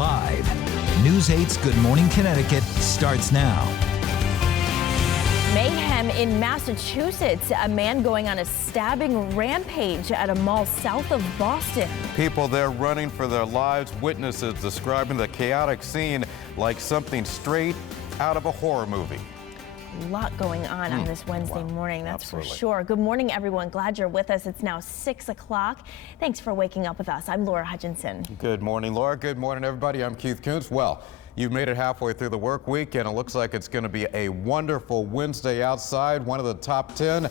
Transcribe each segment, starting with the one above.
Live. News 8's Good Morning Connecticut starts now. Mayhem in Massachusetts. A man going on a stabbing rampage at a mall south of Boston. People there running for their lives. Witnesses describing the chaotic scene like something straight out of a horror movie. A lot going on this Wednesday morning, that's Absolutely. for sure. Good morning, everyone. Glad you're with us. It's now 6 o'clock. Thanks for waking up with us. I'm Laura Hutchinson. Good morning, Laura. Good morning, everybody. I'm Keith Kuntz. Well, you've made it halfway through the work week, and it looks like it's going to be a wonderful Wednesday outside, one of the top 10.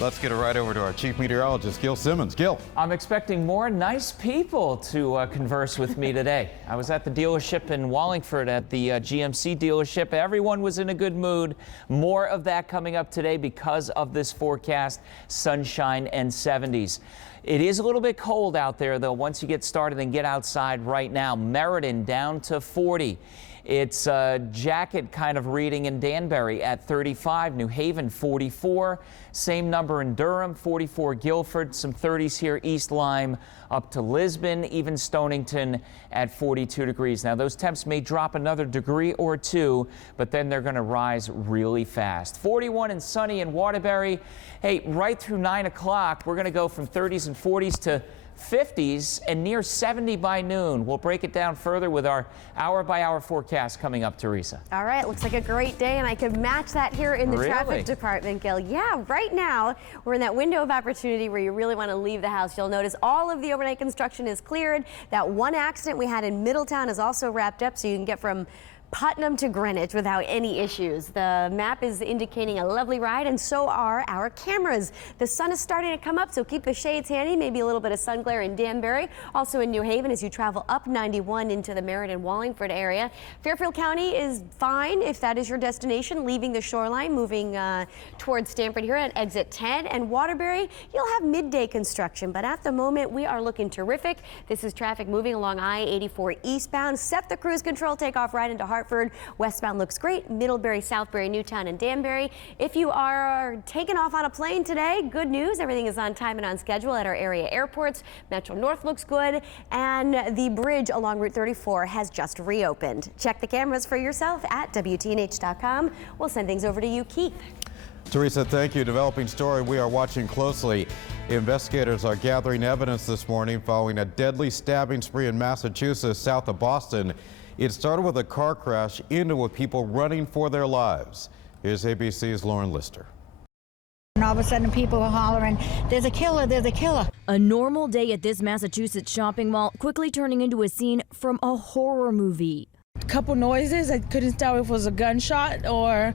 Let's get it right over to our chief meteorologist, Gil Simmons. Gil. I'm expecting more nice people to converse with me today. I was at the dealership in Wallingford at the GMC dealership. Everyone was in a good mood. More of that coming up today because of this forecast, sunshine and 70s. It is a little bit cold out there, though, once you get started and get outside right now. Meriden down to 40. It's a jacket kind of reading in Danbury at 35. New Haven 44. Same number in Durham, 44 Guilford. Some 30s here, East Lyme up to Lisbon, even Stonington at 42 degrees. Now, those temps may drop another degree or two, but then they're going to rise really fast. 41 and sunny in Waterbury. Hey, right through 9 o'clock, we're going to go from 30s and 40s to 50s and near 70 by noon. We'll break it down further with our hour-by-hour forecast coming up, Teresa. All right, looks like a great day, and I could match that here in the traffic department, Gil. Yeah, right now we're in that window of opportunity where you really want to leave the house. You'll notice all of the overnight construction is cleared. That one accident we had in Middletown is also wrapped up, so you can get from Putnam to Greenwich without any issues. The map is indicating a lovely ride, and so are our cameras. The sun is starting to come up, so keep the shades handy. Maybe a little bit of sun glare in Danbury, also in New Haven as you travel up 91 into the Meriden-Wallingford area. Fairfield County is fine if that is your destination, leaving the shoreline, moving towards Stamford here at exit 10. And Waterbury, you'll have midday construction, but at the moment we are looking terrific. This is traffic moving along I-84 eastbound. Set the cruise control, take off right into Hartford. Westbound looks great. Middlebury, Southbury, Newtown, and Danbury. If you are taking off on a plane today, good news. Everything is on time and on schedule at our area airports. Metro North looks good, and the bridge along Route 34 has just reopened. Check the cameras for yourself at WTNH.com. We'll send things over to you, Keith. Teresa, thank you. Developing story we are watching closely. Investigators are gathering evidence this morning following a deadly stabbing spree in Massachusetts south of Boston. It started with a car crash, ended with people running for their lives. Here's ABC's Lauren Lister. And all of a sudden people were hollering, "There's a killer, there's a killer." A normal day at this Massachusetts shopping mall quickly turning into a scene from a horror movie. A couple noises. I couldn't tell if it was a gunshot or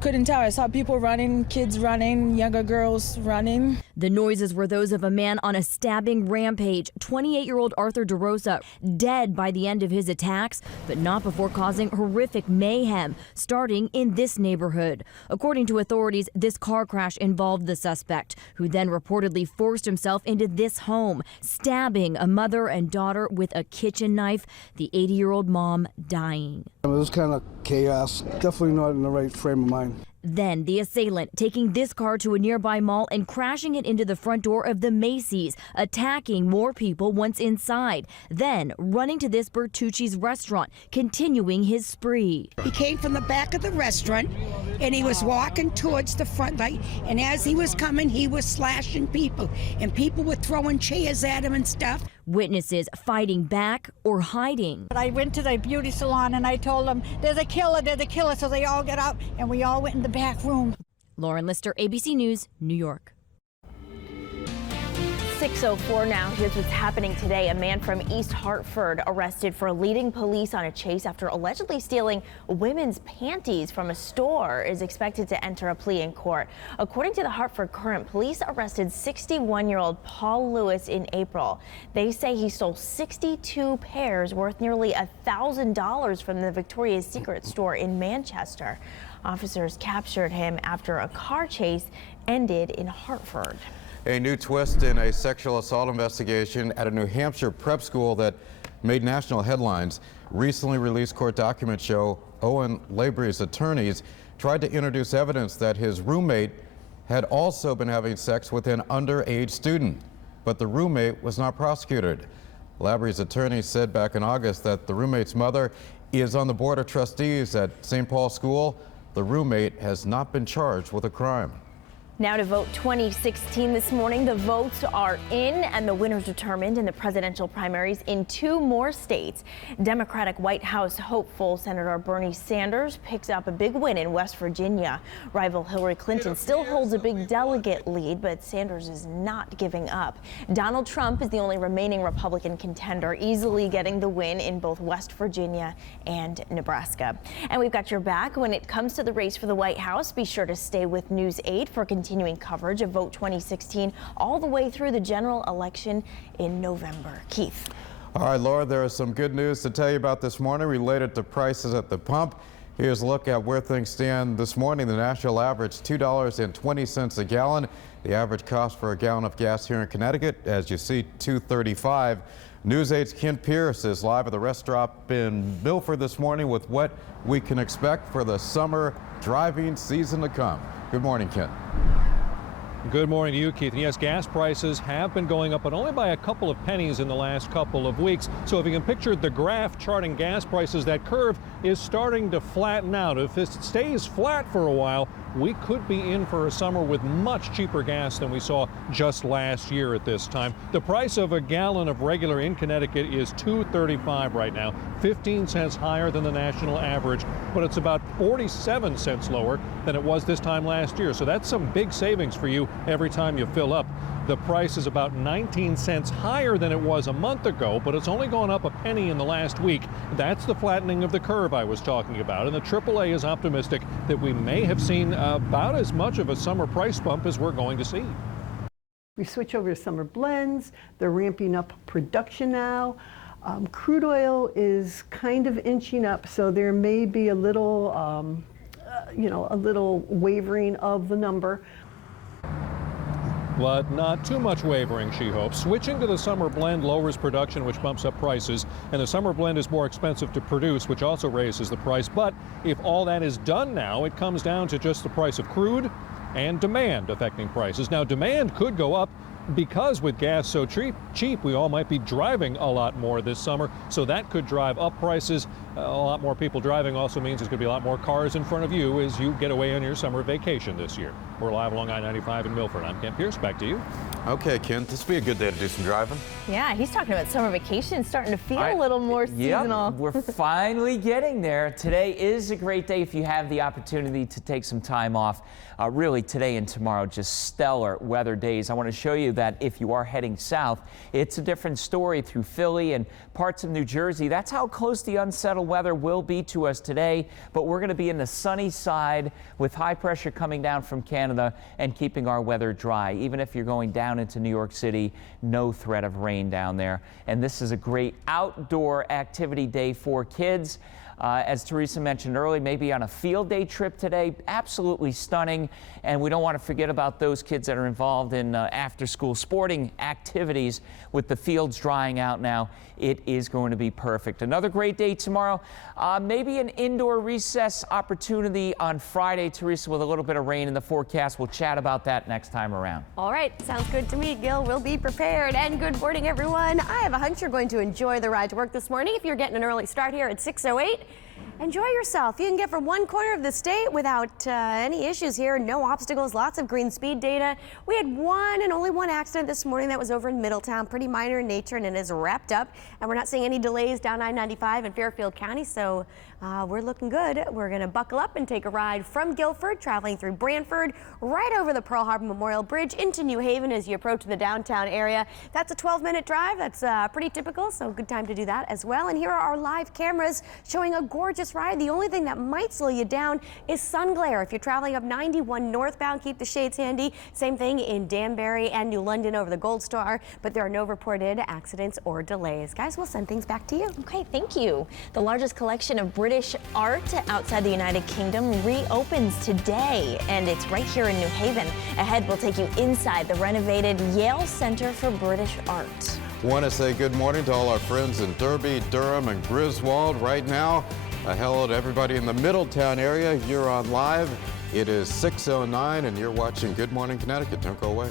couldn't tell. I saw people running, kids running, younger girls running. The noises were those of a man on a stabbing rampage. 28-year-old Arthur DeRosa dead by the end of his attacks, but not before causing horrific mayhem, starting in this neighborhood. According to authorities, this car crash involved the suspect, who then reportedly forced himself into this home, stabbing a mother and daughter with a kitchen knife, the 80-year-old mom dying. It was kind of chaos, definitely not in the right frame of mind. Then the assailant taking this car to a nearby mall and crashing it into the front door of the Macy's, attacking more people once inside, then running to this Bertucci's restaurant, continuing his spree. He came from the back of the restaurant and he was walking towards the front light, and as he was coming he was slashing people, and people were throwing chairs at him and stuff. Witnesses fighting back or hiding. I went to the beauty salon and I told them, "There's a killer, there's a killer," so they all got up and we all went in the back room. Lauren Lister, ABC News, New York. 6:04 now. Here's what's happening today. A man from East Hartford arrested for leading police on a chase after allegedly stealing women's panties from a store is expected to enter a plea in court. According to the Hartford Courant, police arrested 61-year-old Paul Lewis in April. They say he stole 62 pairs worth nearly $1,000 from the Victoria's Secret store in Manchester. Officers captured him after a car chase ended in Hartford. A new twist in a sexual assault investigation at a New Hampshire prep school that made national headlines. Recently released court documents show Owen Labrie's attorneys tried to introduce evidence that his roommate had also been having sex with an underage student, but the roommate was not prosecuted. Lavery's attorney said back in August that the roommate's mother is on the board of trustees at St. Paul School. The roommate has not been charged with a crime. Now to vote 2016 this morning. The votes are in and the winners determined in the presidential primaries in 2 more states. Democratic White House hopeful Senator Bernie Sanders picks up a big win in West Virginia. Rival Hillary Clinton still holds a big delegate lead, but Sanders is not giving up. Donald Trump is the only remaining Republican contender, easily getting the win in both West Virginia and Nebraska. And we've got your back when it comes to the race for the White House. Be sure to stay with News 8 for continuing coverage of Vote 2016 all the way through the general election in November. Keith. All right, Laura, there is some good news to tell you about this morning related to prices at the pump. Here's a look at where things stand this morning. The national average $2.20 a gallon. The average cost for a gallon of gas here in Connecticut, as you see, $2.35. News 8's Kent Pierce is live at the rest stop in Milford this morning with what we can expect for the summer driving season to come. Good morning, Kent. Good morning to you, Keith. And yes, gas prices have been going up, but only by a couple of pennies in the last couple of weeks. So if you can picture the graph charting gas prices, that curve is starting to flatten out. If it stays flat for a while, we could be in for a summer with much cheaper gas than we saw just last year at this time. The price of a gallon of regular in Connecticut is $2.35 right now, 15 cents higher than the national average, but it's about 47 cents lower than it was this time last year. So that's some big savings for you every time you fill up. The price is about 19 cents higher than it was a month ago, but it's only gone up a penny in the last week. That's the flattening of the curve I was talking about, and the AAA is optimistic that we may have seen about as much of a summer price bump as we're going to see. We switch over to summer blends. They're ramping up production now. Crude oil is kind of inching up, so there may be a little, a little wavering of the number. But not too much wavering, she hopes. Switching to the summer blend lowers production, which bumps up prices, and the summer blend is more expensive to produce, which also raises the price. But if all that is done now, it comes down to just the price of crude and demand affecting prices. Now, demand could go up because with gas so cheap, we all might be driving a lot more this summer, so that could drive up prices. A lot more people driving also means there's going to be a lot more cars in front of you as you get away on your summer vacation this year. We're live along I-95 in Milford. I'm Kent Pierce. Back to you. Okay, Kent, this will be a good day to do some driving. Yeah, he's talking about summer vacation starting to feel a little more seasonal. Yep, we're finally getting there. Today is a great day if you have the opportunity to take some time off. Really, today and tomorrow, just stellar weather days. I want to show you that if you are heading south, it's a different story through Philly and parts of New Jersey. That's how close the unsettled weather will be to us today. But we're going to be in the sunny side with high pressure coming down from Canada and keeping our weather dry. Even if you're going down into New York City, no threat of rain down there. And this is a great outdoor activity day for kids. As Teresa mentioned earlier, maybe on a field day trip today, absolutely stunning. And we don't want to forget about those kids that are involved in after-school sporting activities. With the fields drying out now, it is going to be perfect. Another great day tomorrow. Maybe an indoor recess opportunity on Friday, Teresa, with a little bit of rain in the forecast. We'll chat about that next time around. All right, sounds good to me, Gil. We'll be prepared. And good morning, everyone. I have a hunch you're going to enjoy the ride to work this morning. If you're getting an early start here at 6:08, enjoy yourself. You can get from one corner of the state without any issues here. No obstacles, lots of green speed data. We had one and only one accident this morning that was over in Middletown, pretty minor in nature, and it is wrapped up. And we're not seeing any delays down I-95 in Fairfield County, so we're looking good. We're going to buckle up and take a ride from Guilford, traveling through Branford, right over the Pearl Harbor Memorial Bridge into New Haven as you approach the downtown area. That's a 12-minute drive. That's pretty typical, so good time to do that as well. And here are our live cameras showing a gorgeous ride. The only thing that might slow you down is sun glare. If you're traveling up 91 northbound, keep the shades handy. Same thing in Danbury and New London over the Gold Star, but there are no reported accidents or delays. Guys, we'll send things back to you. Okay, thank you. The largest collection of British art outside the United Kingdom reopens today, and it's right here in New Haven. Ahead, we'll take you inside the renovated Yale Center for British Art. Want to say good morning to all our friends in Derby, Durham, and Griswold right now. Hello to everybody in the Middletown area. You're on live. It is 6:09, and you're watching Good Morning Connecticut. Don't go away.